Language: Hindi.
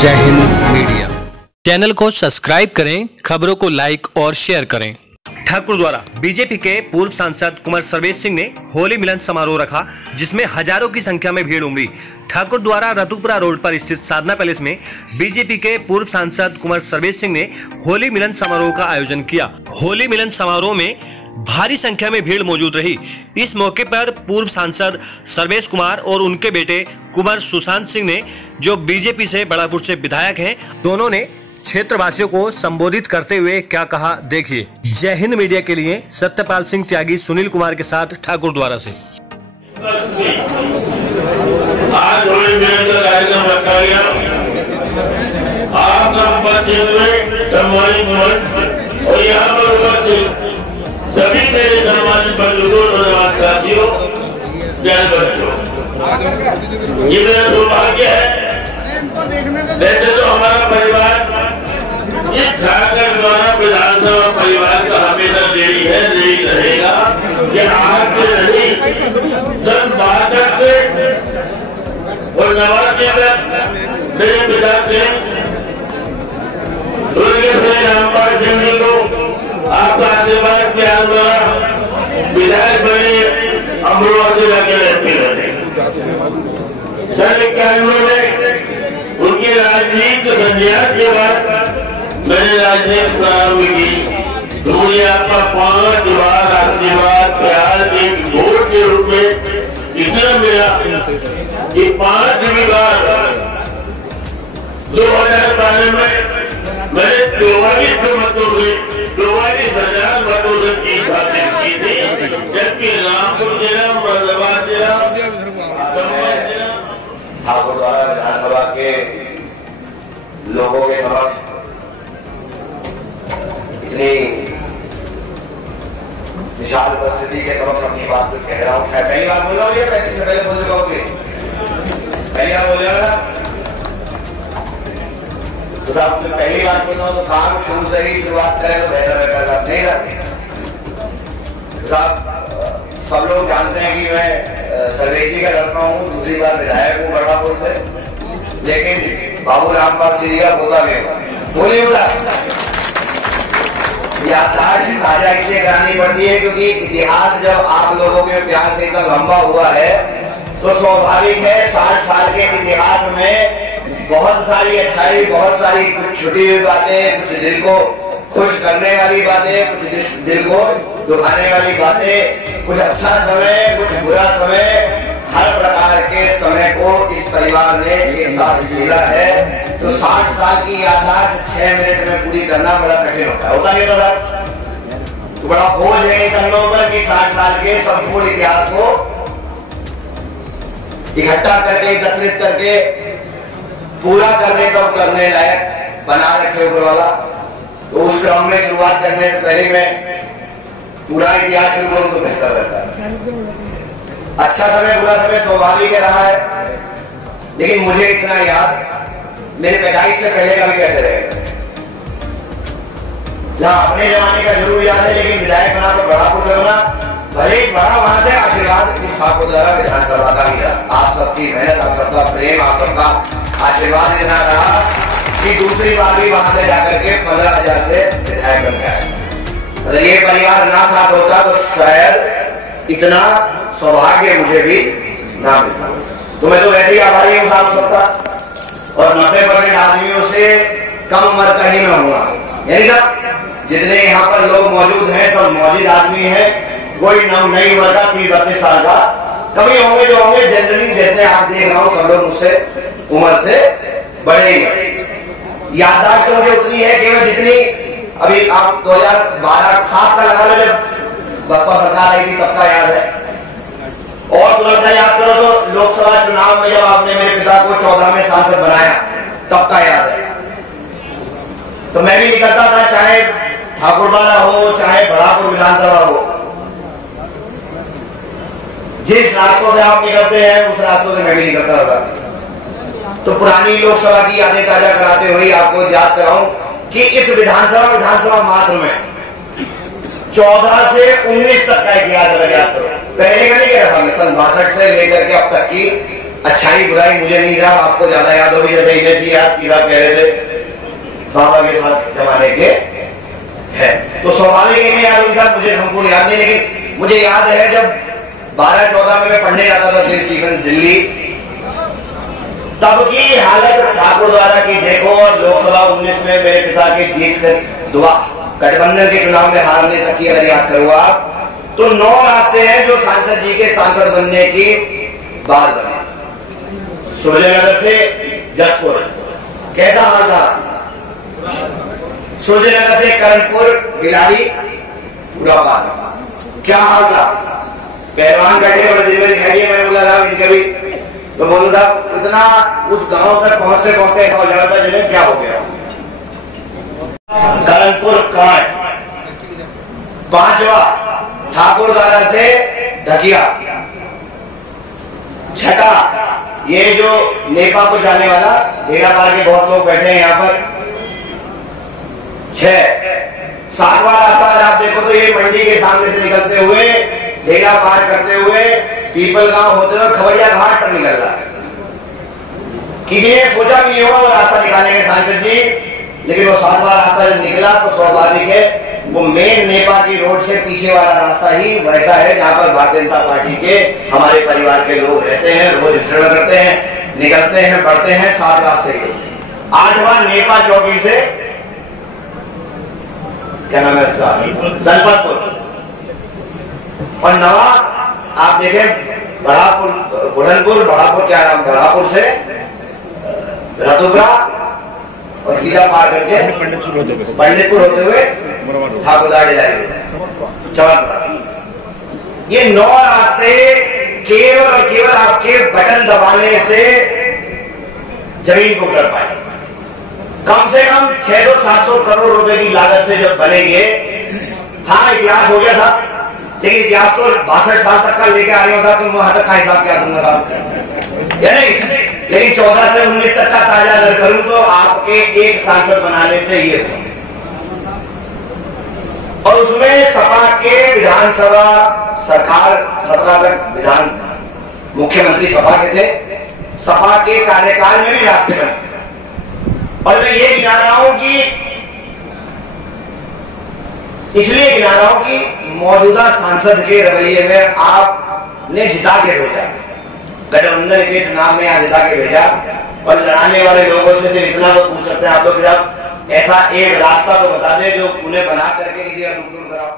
जय हिंद मीडिया चैनल को सब्सक्राइब करें, खबरों को लाइक और शेयर करें। ठाकुर द्वारा बीजेपी के पूर्व सांसद कुमार सर्वेश सिंह ने होली मिलन समारोह रखा, जिसमें हजारों की संख्या में भीड़ उमड़ी। ठाकुर द्वारा रतुपुरा रोड पर स्थित साधना पैलेस में बीजेपी के पूर्व सांसद कुमार सर्वेश सिंह ने होली मिलन समारोह का आयोजन किया। होली मिलन समारोह में भारी संख्या में भीड़ मौजूद रही। इस मौके पर पूर्व सांसद सर्वेश कुमार और उनके बेटे कुमार सुशांत सिंह ने, जो बीजेपी से बड़ापुर से विधायक हैं, दोनों ने क्षेत्रवासियों को संबोधित करते हुए क्या कहा, देखिए। जय हिंद मीडिया के लिए सत्यपाल सिंह त्यागी सुनील कुमार के साथ ठाकुर द्वारा से। आज होली मिलन का कार्यक्रम रखा गया। और यहाँ पर सभी मेरे सम्मानित बंधुओं और साथियों, प्यारे बच्चों, ये मेरा सौभाग्य है। वैसे तो हमारा परिवार इस झारखंड द्वारा विधानसभा परिवार का हमेशा देरी है, देरी रहेगा। ये आज के नहीं, सन 62 से और 89 तक मेरे पिता से रामपाल सिंह जी को आपका आशीर्वाद प्यार द्वारा विधायक बने अमरोहा जिला के रहते रहे। सन 91 में उनकी राजनीतिक संन्यास के बाद मैंने राजनीति प्रारंभ की। तो मुझे आपका 5 बार आशीर्वाद प्यार एक वोट के रूप में इतना मिला कि 5वीं बार 2012 में मैंने 44 मतों से 44,000 मतों से जीत हासिल की थी, जबकि रामपुर जिला, मुरादाबाद जिला, ठाकुर द्वारा विधानसभा के लोगों के समक्ष इतनी विशाल उपस्थिति के समक्ष अपनी बात कुछ कह रहा हूँ। शायद पहली बार बोला होगा, पहले से पहले बोल चुका होगी, पहली बार बोलेगा तो साहब पहली बार बोल रहा हूँ, तो काम शुरू से ही शुरुआत करें तो बेहतर रहेगा। नहीं रहा साहब, सब लोग जानते हैं कि मैं सर्वेश जी का लड़का हूँ, दूसरी बार विधायक हूँ बड़ापुर से, लेकिन बाबू रामपाल सिंह का पोता भी बोलिए बोला। याददाश्त ताजा इसलिए करानी पड़ती है क्योंकि इतिहास जब आप लोगों के प्यार से इतना लंबा हुआ है तो स्वाभाविक है 60 साल के इतिहास में बहुत सारी अच्छाई, बहुत सारी कुछ छुटी हुई बातें, कुछ दिल को खुश करने वाली बातें, कुछ दिल को दुखाने वाली बातें, कुछ अच्छा समय, कुछ बुरा समय, हर प्रकार के समय को इस परिवार ने एक साथ झेला है। तो 60 साल की याददाश्त 6 मिनट में पूरी करना बड़ा कठिन होता नहीं होता। तो बड़ा बोझ है इन कंधों पर कि 60 साल के संपूर्ण इतिहास को इकट्ठा करके, एकत्रित करके पूरा करने का करने लायक बना रखे ऊपर वाला। तो उस क्रम में शुरुआत करने से पहले मैं पूरा इतिहास शुरू करूं तो बेहतर रहता है। अच्छा समय, बुरा समय स्वाभाविक रहा है, लेकिन मुझे इतना याद मेरे 45 से पहले का भी कैसे रहेगा। जहां अपने जमाने का जरूर याद है, लेकिन विधायक बना तो बड़ापुर से बना, भले ही बड़ा वहां से आशीर्वाद इस ठाकुर द्वारा विधानसभा का ही रहा। आप सबकी मेहनत, आप सबका प्रेम, आप सबका आशीर्वाद देना रहा कि दूसरी बार भी वहां से जाकर के 15,000 से विधायक बन गया। अगर ये परिवार ना साथ होता तो शायद इतना सौभाग्य मुझे भी ना मिलता। तो मैं तो वैसे ही आभारी हूँ साहब सबका, और 90% आदमियों से कम उम्र का ही मैं हूँगा। यानी साहब जितने यहाँ पर लोग मौजूद हैं सब मौजूद आदमी हैं, कोई नई उम्र का 30-32 साल का, कभी होंगे जो होंगे, जनरली जितने आप देख रहा हूँ सब लोग मुझसे उम्र से बड़े ही। याददाश्त तो मुझे उतनी है केवल जितनी अभी आप 2012-7 का लगा लो जब बसपा सरकार आई थी तब का याद है, और तुरंत याद करो तो लोकसभा चुनाव में जब आपने मेरे पिता को 14 में सांसद बनाया तब का याद है। तो मैं भी निकलता था, चाहे ठाकुरवाड़ा हो, चाहे बड़ापुर विधानसभा हो, जिस रास्तों से आप निकलते हैं उस रास्तों से मैं भी निकलता था। तो पुरानी लोकसभा की यादें ताजा कराते हुए आपको याद कराऊं कि इस विधानसभा मात्र में 14 से 19 तक का इतिहास याद करो। पहले का नहीं कह रहा था, सन 62 से लेकर के अब तक की अच्छाई बुराई मुझे नहीं था, आपको ज्यादा याद होगी, जैसे इन्हें थी याद, कह रहे थे बाबा के साथ जमाने के है, तो स्वाभाविक इन्हें याद होगी साहब, मुझे संपूर्ण याद नहीं, लेकिन मुझे याद है जब 12-14 में मैं पढ़ने जाता था सेंट स्टीफेंस दिल्ली, तब की हालत ठाकुर द्वारा की देखो, और लोकसभा 19 में मेरे पिता की जीत कर दुआ, गठबंधन के चुनाव में हारने तक की अगर याद करो आप, तो 9 रास्ते हैं जो सांसद जी के सांसद बनने की बात बने। सूर्यनगर से जसपुर कैसा हाल था, सूर्यनगर से करणपुर गिलाड़ी पूरा पार क्या हाल था, पहलवान बैठे बड़े दिन में दिखाई दिए, मैंने बोला था इनके भी तो बोलू था, इतना उस गांव तक पहुंचते पहुंचते ऐसा हो जाता था जिन्हें क्या हो गया। करणपुर कांड 5वां ठाकुर द्वारा से ढकिया, 6ठा ये जो नेपा को जाने वाला ढेगा पार के बहुत लोग बैठे हैं यहाँ पर, 6, 7वां रास्ता अगर आप देखो तो ये मंडी के सामने से निकलते हुए ढेगा पार करते हुए पीपल गांव होते हुए खबरिया घाट तक निकल रहा है। किसी ने सोचा भी नहीं होगा वो रास्ता निकालेंगे सांसद जी, लेकिन वो 7वां रास्ता जब निकला तो स्वाभाविक है वो मेन नेपा की रोड से पीछे वाला रास्ता ही वैसा है जहां पर भारतीय जनता पार्टी के हमारे परिवार के लोग रहते हैं, रोज विचरण करते हैं, निकलते हैं, बढ़ते हैं 7 रास्ते के। 8वां नेपा चौकी से क्या नाम है उसका, जनपदपुर, और 9वां आप देखें बढ़ापुर, बुढ़नपुर, बढ़ापुर क्या नाम, बढ़ापुर से रतुपुरा और सीधा पार करके पंडितपुर होते हुए ठाकुरदार चमत्कार। ये 9 रास्ते केवल और केवल आपके बटन दबाने से जमीन को कर पाए। कम से कम 600-700 करोड़ रुपए की लागत से जब बनेंगे, हाँ इतिहास हो गया था, लेकिन इतिहास तो 62 साल तक का लेके आ रहे हो साहब, तो वहां तक का हिसाब क्या दूंगा साहब, या नहीं, लेकिन 14 से 19 तक का ताजा अगर करूं तो आपके एक सांसद बनाने से ये हो, और उसमें सपा के विधानसभा सरकार 17 तक विधान मुख्यमंत्री सपा के थे, सपा के कार्यकाल में भी रास्ते बने। और मैं ये गिना रहा हूं कि इसलिए गिना रहा हूं कि मौजूदा सांसद के रवैये में आपने जिता के भेजा, गठबंधन के चुनाव में यहाँ जिता के भेजा, और लड़ाने वाले लोगों से सिर्फ इतना तो पूछ सकते हैं आप लोग, ऐसा एक रास्ता तो बता दें जो उन्हें बना करके किसी का दूर दूर कराओ।